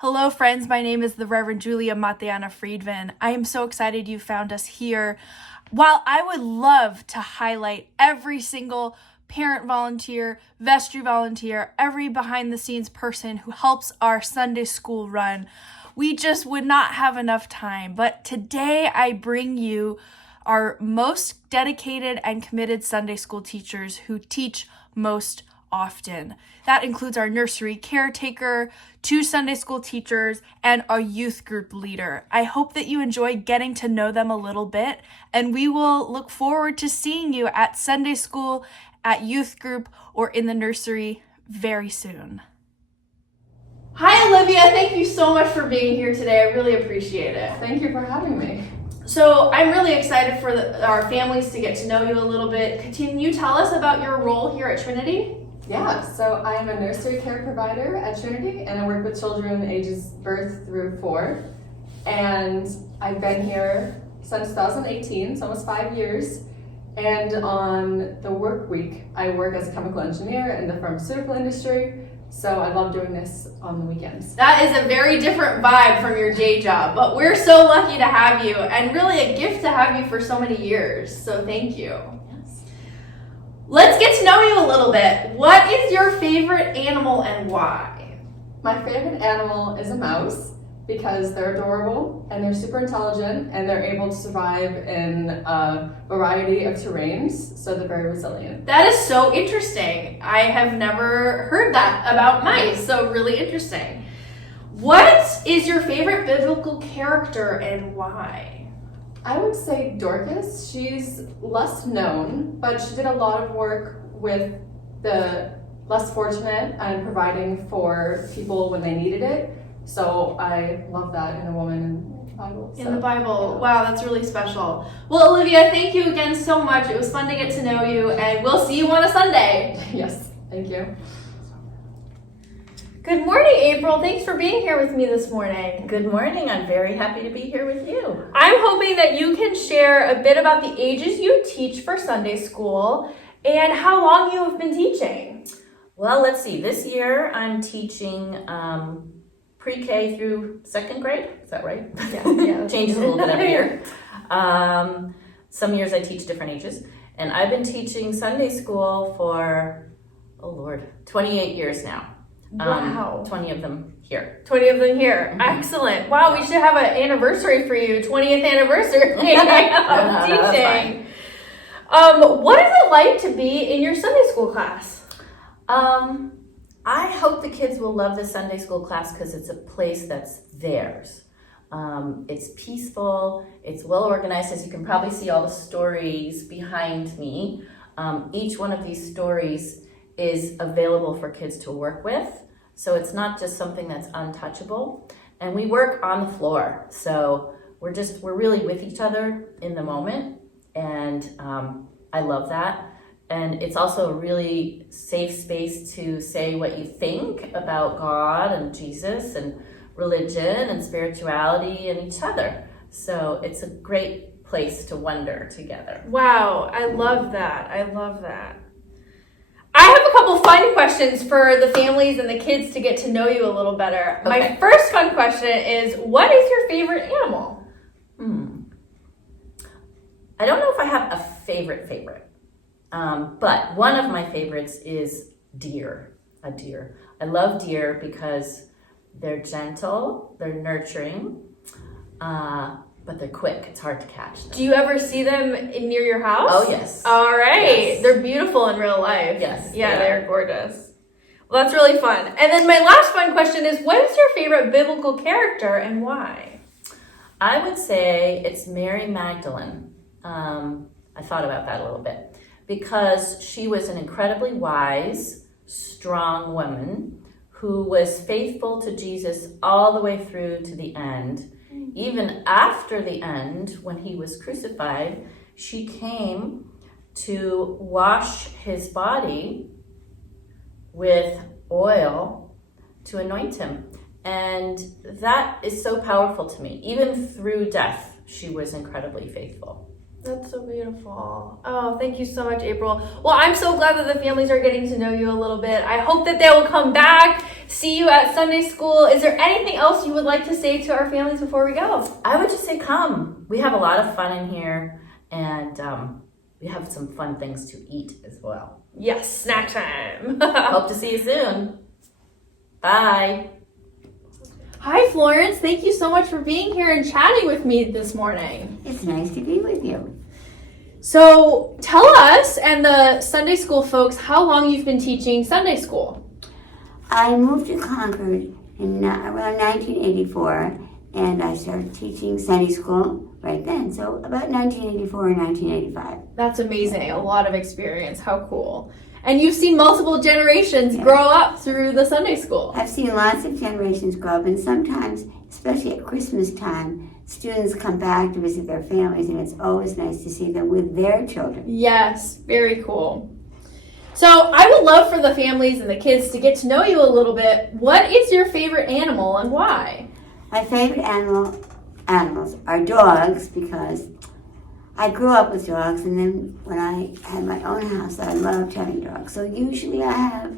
Hello, friends. My name is the Reverend Julia Matiana Friedman. I am so excited you found us here. While I would love to highlight every single parent volunteer, vestry volunteer, every behind the scenes person who helps our Sunday school run, we just would not have enough time. But today I bring you our most dedicated and committed Sunday school teachers who teach most often. That includes our nursery caretaker, 2 Sunday school teachers, and our youth group leader. I hope that you enjoy getting to know them a little bit, and we will look forward to seeing you at Sunday school, at youth group, or in the nursery very soon. Hi, Olivia. Thank you so much for being here today. I really appreciate it. Thank you for having me. So I'm really excited for our families to get to know you a little bit. Can you tell us about your role here at Trinity? Yeah, so I am a nursery care provider at Trinity, and I work with children ages birth through 4. And I've been here since 2018, so almost 5 years. And on the work week, I work as a chemical engineer in the pharmaceutical industry. So I love doing this on the weekends. That is a very different vibe from your day job, but we're so lucky to have you, and really a gift to have you for so many years. So thank you. Yes. Let's get to know you a little bit. What is your favorite animal and why? My favorite animal is a mouse because they're adorable and they're super intelligent and they're able to survive in a variety of terrains, so they're very resilient. That is so interesting. I have never heard that about mice, so really interesting. What is your favorite biblical character and why? I would say Dorcas. She's less known, but she did a lot of work with the less fortunate and providing for people when they needed it. So I love that in a woman in the Bible. In the Bible. Wow, that's really special. Well, Olivia, thank you again so much. It was fun to get to know you, and we'll see you on a Sunday. Yes, thank you. Good morning, April. Thanks for being here with me this morning. Good morning. I'm very happy to be here with you. I'm hoping that you can share a bit about the ages you teach for Sunday school and how long you have been teaching. Well, let's see. This year I'm teaching pre-K through 2nd grade. Is that right? Yeah. Changes a little bit every year. Some years I teach different ages. And I've been teaching Sunday school for, 28 years now. Wow. 20 of them here. 20 of them here. Mm-hmm. Excellent. Wow, we should have an anniversary for you. 20th anniversary of teaching. What is it like to be in your Sunday school class? I hope the kids will love the Sunday school class because it's a place that's theirs. It's peaceful, it's well organized, as you can probably see all the stories behind me. Each one of these stories is available for kids to work with, so it's not just something that's untouchable. And we work on the floor, so we're really with each other in the moment, and I love that. And it's also a really safe space to say what you think about God and Jesus and religion and spirituality and each other. So it's a great place to wonder together. Wow, I love that. I love that. I have a couple fun questions for the families and the kids to get to know you a little better. Okay. My first fun question is, what is your favorite animal? I don't know if I have a favorite. But one of my favorites is a deer. I love deer because they're gentle, they're nurturing, but they're quick. It's hard to catch them. Do you ever see them near your house? Oh, yes. All right. Yes. They're beautiful in real life. Yes. Yeah, they're gorgeous. Well, that's really fun. And then my last fun question is, what is your favorite biblical character and why? I would say it's Mary Magdalene. I thought about that a little bit. Because she was an incredibly wise, strong woman who was faithful to Jesus all the way through to the end. Even after the end, when he was crucified, she came to wash his body with oil to anoint him. And that is so powerful to me. Even through death, she was incredibly faithful. That's so beautiful. Oh, thank you so much, April. Well, I'm so glad that the families are getting to know you a little bit. I hope that they will come back, see you at Sunday school. Is there anything else you would like to say to our families before we go? I would just say come. We have a lot of fun in here, and we have some fun things to eat as well. Yes, snack time. Hope to see you soon. Bye. Hi, Florence. Thank you so much for being here and chatting with me this morning. It's nice to be with you. So tell us and the Sunday school folks how long you've been teaching Sunday school. I moved to Concord in around 1984, and I started teaching Sunday school right then. So about 1984 or 1985. That's amazing. A lot of experience. How cool. And you've seen multiple generations grow up through the Sunday school. I've seen lots of generations grow up, and sometimes, especially at Christmas time, students come back to visit their families, and it's always nice to see them with their children. Yes, very cool. So I would love for the families and the kids to get to know you a little bit. What is your favorite animal and why? My favorite animals are dogs, because I grew up with dogs, and then when I had my own house, I loved having dogs. So usually I have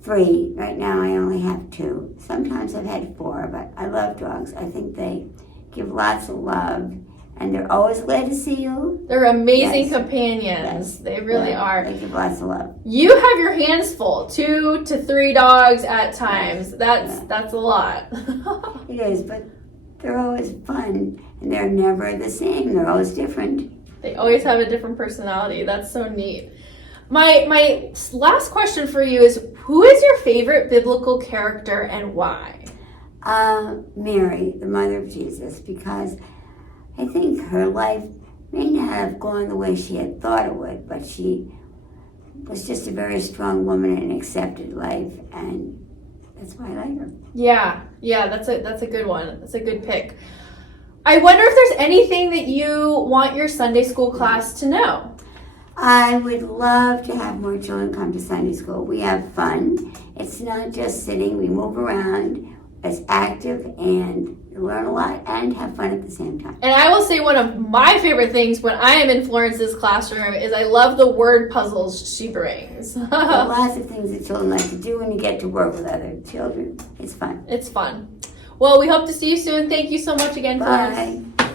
3. Right now I only have 2. Sometimes I've had 4, but I love dogs. I think they give lots of love, and they're always glad to see you. They're amazing Yes. companions. Yes. They really are. They give lots of love. You have your hands full, 2 to 3 dogs at times. That's a lot. It is, but they're always fun, and they're never the same. They're always different. They always have a different personality. That's so neat. My last question for you is, who is your favorite biblical character and why? Mary, the mother of Jesus, because I think her life may not have gone the way she had thought it would, but she was just a very strong woman and accepted life, and that's why I like her. Yeah, that's a good one. That's a good pick. I wonder if there's anything that you want your Sunday school class to know. I would love to have more children come to Sunday school. We have fun. It's not just sitting. We move around. It's active, and learn a lot and have fun at the same time. And I will say one of my favorite things when I am in Florence's classroom is I love the word puzzles she brings. There are lots of things that children like to do when you get to work with other children. It's fun. It's fun. Well, we hope to see you soon. Thank you so much again, Florence. Bye.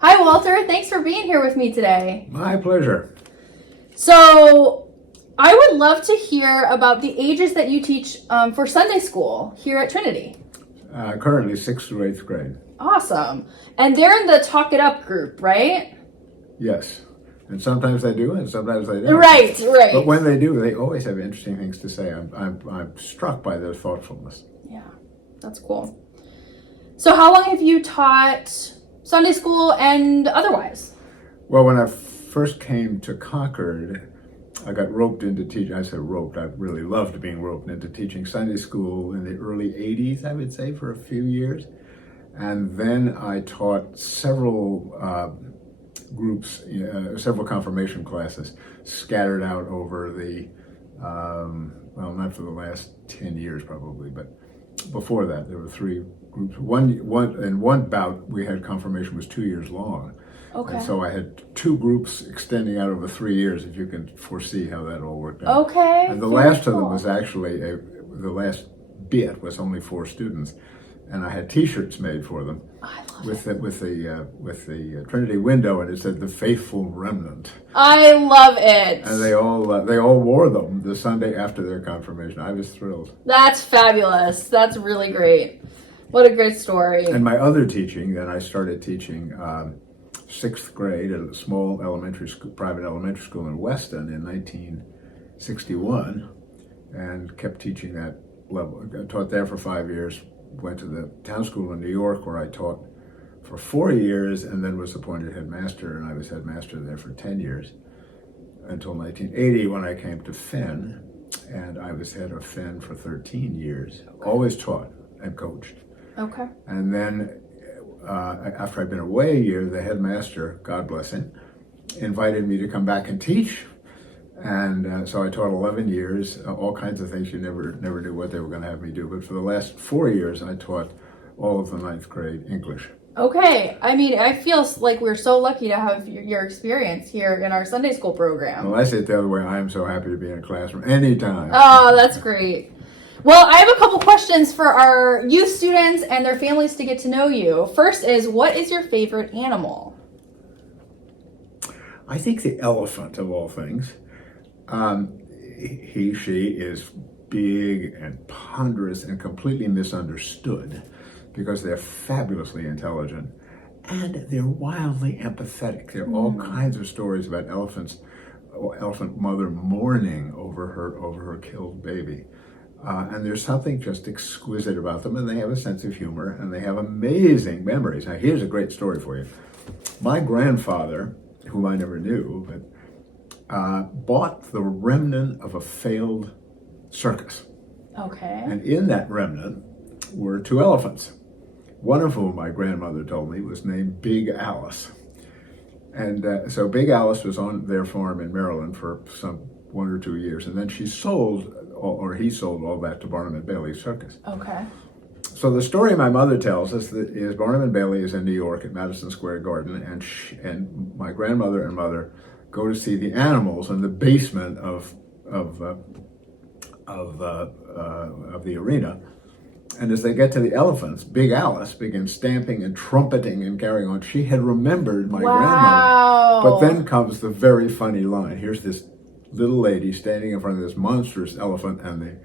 Hi, Walter. Thanks for being here with me today. My pleasure. So, I would love to hear about the ages that you teach for Sunday school here at Trinity. Currently 6th through 8th grade. Awesome. And they're in the Talk It Up group, right? Yes. And sometimes they do, and sometimes they don't. Right. But when they do, they always have interesting things to say. I'm struck by their thoughtfulness. Yeah, that's cool. So how long have you taught Sunday school and otherwise? Well, when I first came to Concord, I got roped into teaching. I said roped. I really loved being roped into teaching Sunday school in the early 80s, I would say, for a few years. And then I taught several groups, several confirmation classes scattered out over the, well, not for the last 10 years probably, but before that there were 3 groups. One bout we had confirmation was 2 years long. Okay. And so I had 2 groups extending out over 3 years, if you can foresee how that all worked out. Okay. And the last of them was actually, the last bit was only 4 students. And I had T-shirts made for them with the Trinity window, and it said "The Faithful Remnant." I love it. And they all wore them the Sunday after their confirmation. I was thrilled. That's fabulous. That's really great. What a great story. And my other teaching, then I started teaching 6th grade at a small private elementary school in Weston in 1961, and kept teaching that level. I taught there for 5 years. Went to the town school in New York, where I taught for 4 years, and then was appointed headmaster, and I was headmaster there for 10 years until 1980, when I came to Fenn, and I was head of Fenn for 13 years. Always taught and coached. Okay. And then after I'd been away a year, the headmaster, God bless him, invited me to come back and teach. And so I taught 11 years, all kinds of things you never knew what they were going to have me do. But for the last 4 years, I taught all of the 9th grade English. Okay. I mean, I feel like we're so lucky to have your experience here in our Sunday school program. Well, I say it the other way. I am so happy to be in a classroom anytime. Oh, that's great. Well, I have a couple questions for our youth students and their families to get to know you. First is, what is your favorite animal? I think the elephant, of all things. She is big and ponderous and completely misunderstood because they're fabulously intelligent and they're wildly empathetic. There are all kinds of stories about elephant mother mourning over her killed baby. And there's something just exquisite about them, and they have a sense of humor, and they have amazing memories. Now, here's a great story for you. My grandfather, whom I never knew, but bought the remnant of a failed circus. Okay. And in that remnant were 2 elephants, one of whom my grandmother told me was named Big Alice. And so Big Alice was on their farm in Maryland for some 1 or 2 years, and then he sold all that to Barnum and Bailey Circus. Okay. So the story my mother tells us is Barnum and Bailey is in New York at Madison Square Garden, and my grandmother and mother go to see the animals in the basement of the arena. And as they get to the elephants, Big Alice begins stamping and trumpeting and carrying on. She had remembered my grandmother. But then comes the very funny line. Here's this little lady standing in front of this monstrous elephant, and the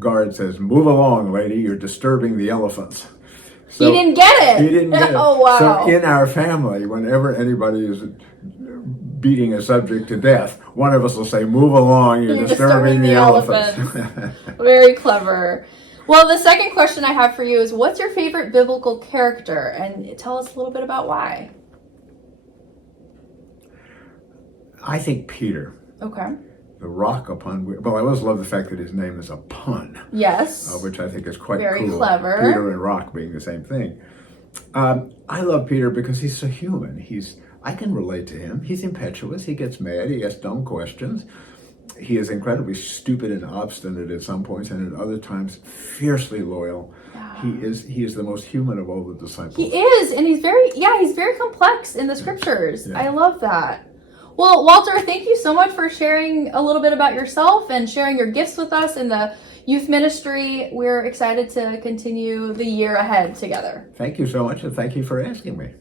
guard says, "Move along, lady, you're disturbing the elephants." So he didn't get it. He didn't get it. Oh, wow. So in our family, whenever anybody is beating a subject to death, one of us will say, "Move along, you're disturbing the elephants." Very clever. Well, the second question I have for you is, what's your favorite biblical character? And tell us a little bit about why. I think Peter. Okay. The rock upon which, well, I always love the fact that his name is a pun. Yes. Which I think is quite Very cool. clever. Peter and rock being the same thing. I love Peter because he's so human. I can relate to him. He's impetuous. He gets mad. He asks dumb questions. He is incredibly stupid and obstinate at some points, and at other times fiercely loyal. Yeah. He is the most human of all the disciples. He is, and he's very complex in the scriptures. Yeah. I love that. Well, Walter, thank you so much for sharing a little bit about yourself and sharing your gifts with us in the youth ministry. We're excited to continue the year ahead together. Thank you so much, and thank you for asking me.